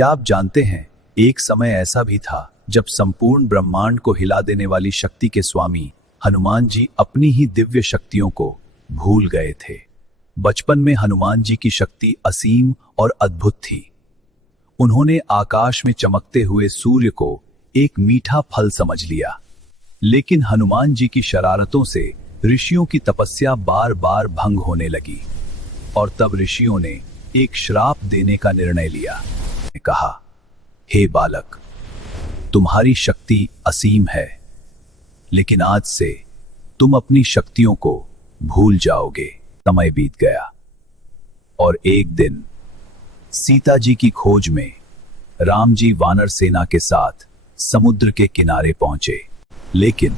क्या आप जानते हैं, एक समय ऐसा भी था जब संपूर्ण ब्रह्मांड को हिला देने वाली शक्ति के स्वामी हनुमान जी अपनी ही दिव्य शक्तियों को भूल गए थे। बचपन में हनुमान जी की शक्ति असीम और अद्भुत थी। उन्होंने आकाश में चमकते हुए सूर्य को एक मीठा फल समझ लिया, लेकिन हनुमान जी की शरारतों से ऋषियों की तपस्या बार बार भंग होने लगी और तब ऋषियों ने एक श्राप देने का निर्णय लिया। कहा, हे बालक, तुम्हारी शक्ति असीम है, लेकिन आज से तुम अपनी शक्तियों को भूल जाओगे। समय बीत गया और एक दिन सीता जी की खोज में राम जी वानर सेना के साथ समुद्र के किनारे पहुंचे, लेकिन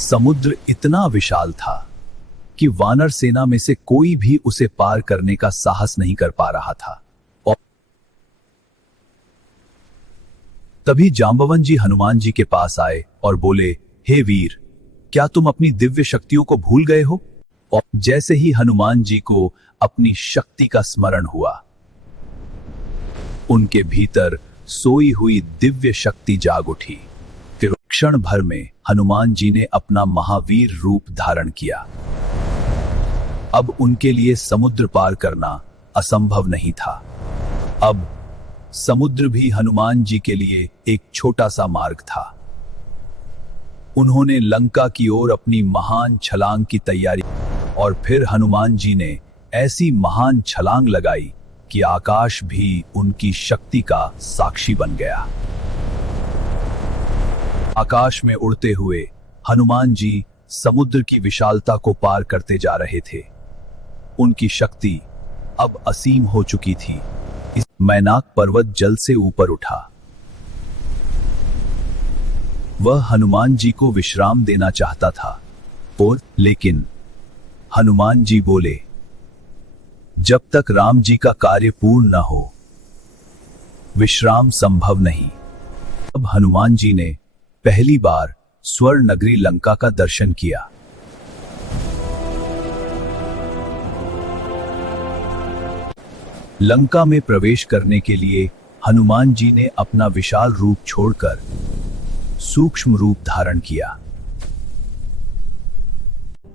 समुद्र इतना विशाल था कि वानर सेना में से कोई भी उसे पार करने का साहस नहीं कर पा रहा था। और तभी जांबवन जी हनुमान जी के पास आए और बोले, हे वीर, क्या तुम अपनी दिव्य शक्तियों को भूल गए हो? और जैसे ही हनुमान जी को अपनी शक्ति का स्मरण हुआ, उनके भीतर सोई हुई दिव्य शक्ति जाग उठी। फिर क्षण भर में हनुमान जी ने अपना महावीर रूप धारण किया। अब उनके लिए समुद्र पार करना असंभव नहीं था। अब समुद्र भी हनुमान जी के लिए एक छोटा सा मार्ग था। उन्होंने लंका की ओर अपनी महान छलांग की तैयारी, और फिर हनुमान जी ने ऐसी महान छलांग लगाई कि आकाश भी उनकी शक्ति का साक्षी बन गया। आकाश में उड़ते हुए हनुमान जी समुद्र की विशालता को पार करते जा रहे थे। उनकी शक्ति अब असीम हो चुकी थी। मैनाक पर्वत जल से ऊपर उठा। वह हनुमान जी को विश्राम देना चाहता था, लेकिन हनुमान जी बोले, जब तक राम जी का कार्य पूर्ण न हो, विश्राम संभव नहीं। अब हनुमान जी ने पहली बार स्वर्ण नगरी लंका का दर्शन किया। लंका में प्रवेश करने के लिए हनुमान जी ने अपना विशाल रूप छोड़कर सूक्ष्म रूप धारण किया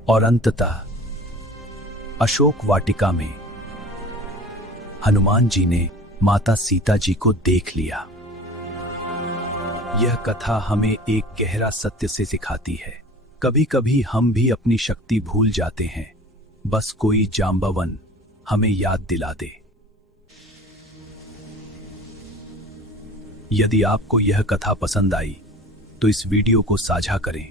और अंततः अशोक वाटिका में हनुमान जी ने माता सीता जी को देख लिया। यह कथा हमें एक गहरा सत्य से सिखाती है, कभी कभी हम भी अपनी शक्ति भूल जाते हैं, बस कोई जांबवन हमें याद दिला दे। यदि आपको यह कथा पसंद आई तो इस वीडियो को साझा करें।